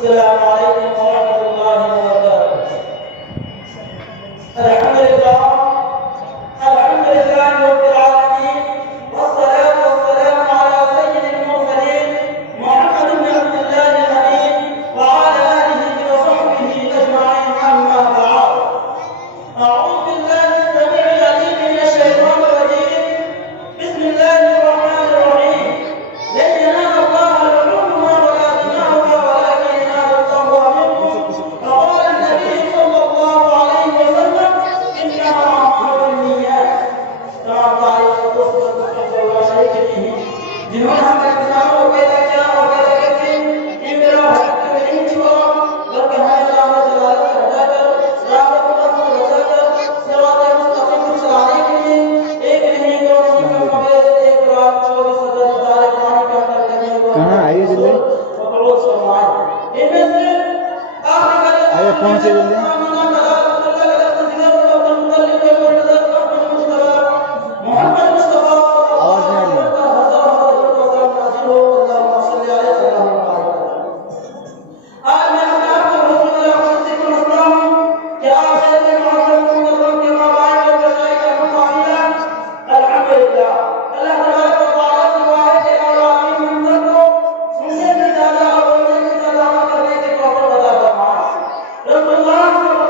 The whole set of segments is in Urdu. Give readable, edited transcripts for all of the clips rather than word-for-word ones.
السلام علیکم ورحمۃ اللہ وبرکاتہ۔ الحمدللہ رب العالمین، والصلاة والسلام علی سید المرسلین محمد بن عبد اللہ الامین وعلی آلہ وصحبہ اجمعین، اما بعد۔ اعوذ باللہ السمیع العلیم من الشیطان الرجیم، بسم اللہ الرحمن الرحیم۔ لن ينال الله لحومها ولا دماؤها ولكن يناله التقوى منكم، فقال النبي صلى الله عليه وسلم انما الاعمال بالنيات، كما قال القدس وحده لا شريك به۔ جنہوں نے ہمیں انسان کو پیدا کیا اور پیدا کر کے ان میرا حق میں نہیں چھوڑا، بلکہ ہمیں اللہ نے جلال سے ہٹا کر صراط المستقیم بچا کر صراط مستقیم کو چلانے کے لیے ایک نہیں دو نہیں کم مبیز 1,24,000 ادارے قرآن کا کر کرنے کو کہاں آئیے جلدی مقروض فرمائے۔ ان میں سے آخری آئیے پہنچے جلدی۔ آواز نہیں آ رہی ہے۔ آج میں اپنے آپ کو رسول اللہ سے سمجھتا ہوں کہ آپ ایسے معاشرے مکرم کے مابین اور بجائے کا مقابلہ الحمدللہ اللہ تبارک و تعالیٰ سے دعا ہے کہ اللہ ہم سب کو سننے سے زیادہ اور بولنے سے زیادہ عمل کرنے کی توفیق عطا فرمائے۔ رسول اللہ صلی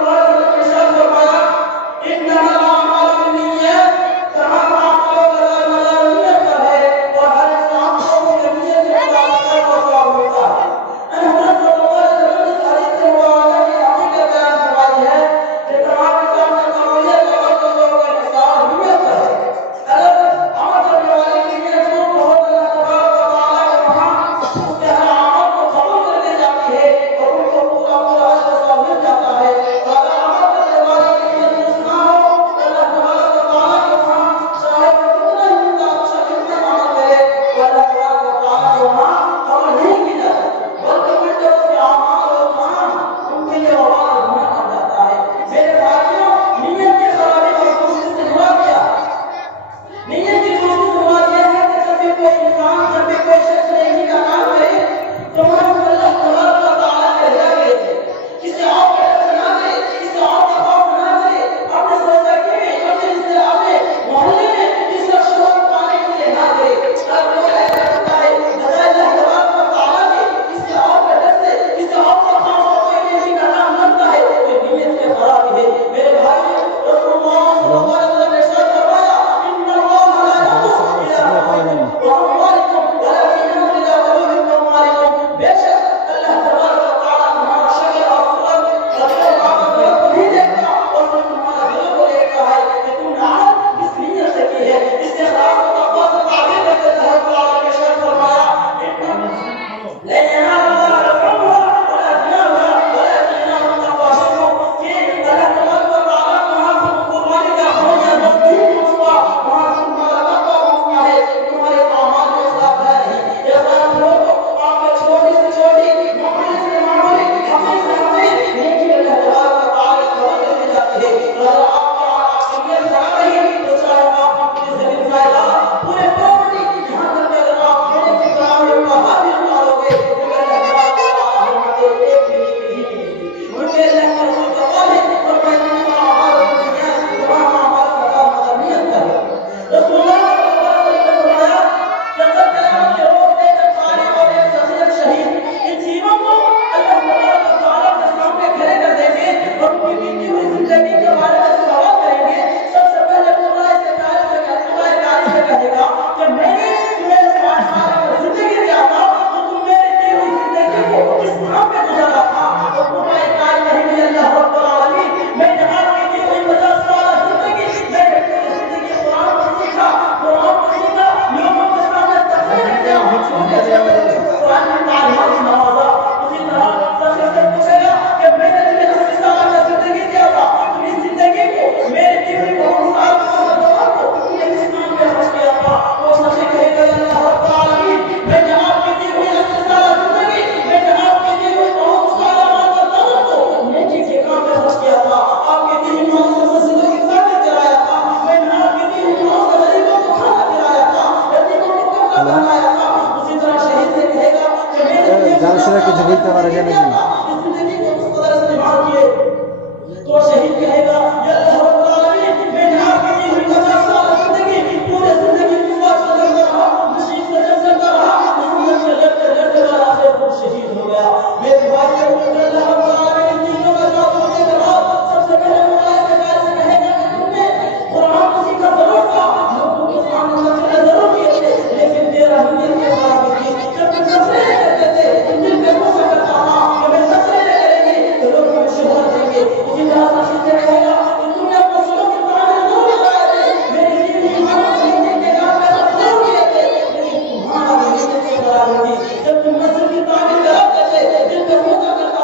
درجہ نہیں ہے. اس زندگی کو اس قدر استعمال کیے تو شہید کہے گا یا اللہ رب العالمین میں نے آپ کی دی ہوئی 50 سال زندگی پورے زندگی قوت سے لڑتا رہا نشیب سے جنگتا رہا محمد سے لڑتے لڑتے والا سے خود شہید ہو گیا. میرے بھائی اللہ رب العالمین دینوں کا جواب ہونے کے بعد سب سے پہلے ملائکہ سے کہے گا کہ تم نے قرآن کو سیکھا ضرور تھا لوگوں کے سامنے نظریں ضرور کیے تھے لیکن تیرا ہمت کے برابر تھی. جب تم نظریں کرتے تھے تم دل میں وہ کرتا تھا کہ میں نظریں کریں گے تو لوگ مجھے شہرت دیں گے. اسی طرح سے کہے گا کہ تم نے اپنے سلوک کے تعامل ضرور لگائے تھے میری دین ایمان خریدنے کے کام ضرور کیے تھے لیکن تمہارا ہمت کے برابر تھی. جب تم مسجد کی تعمیر کرتے تھے دل میں وہ کرتا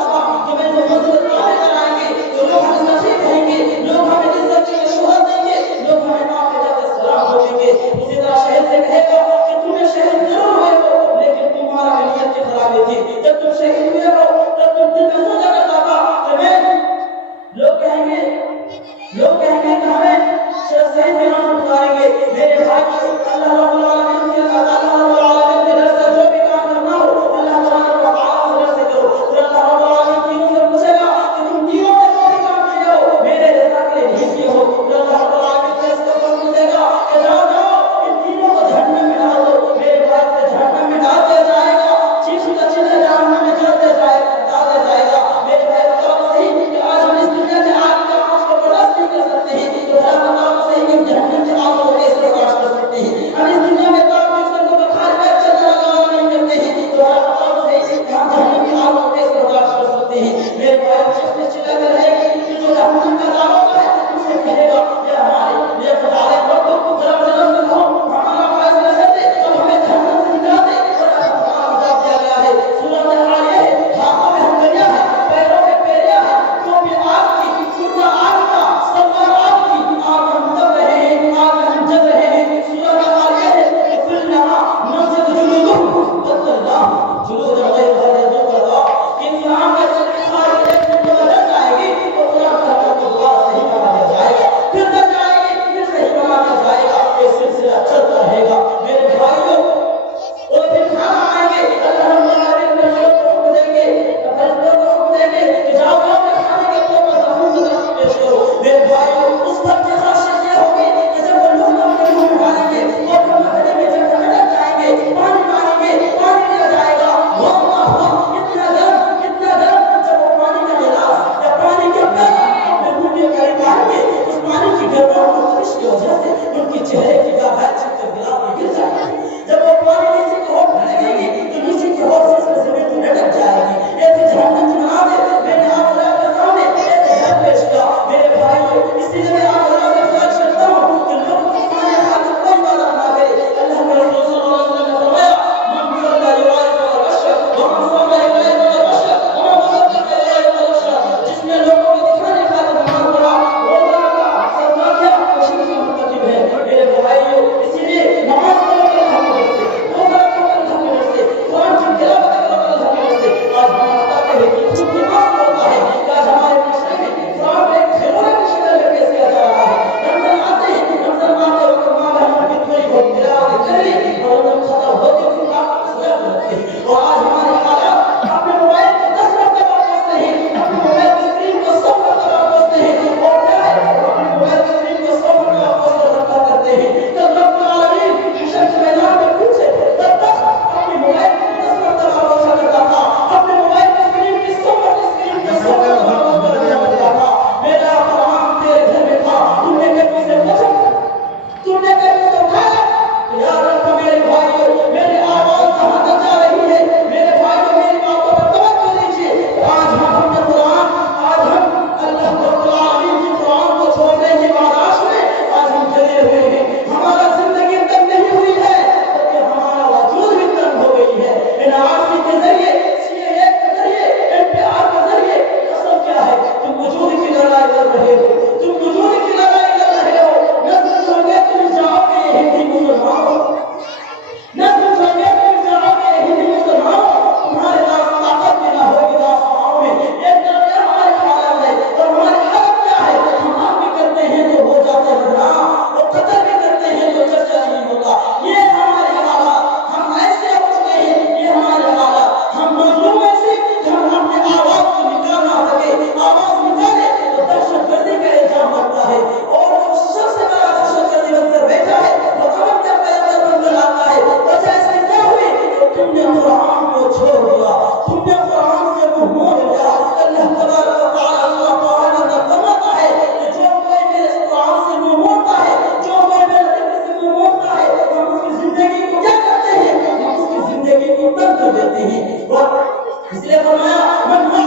من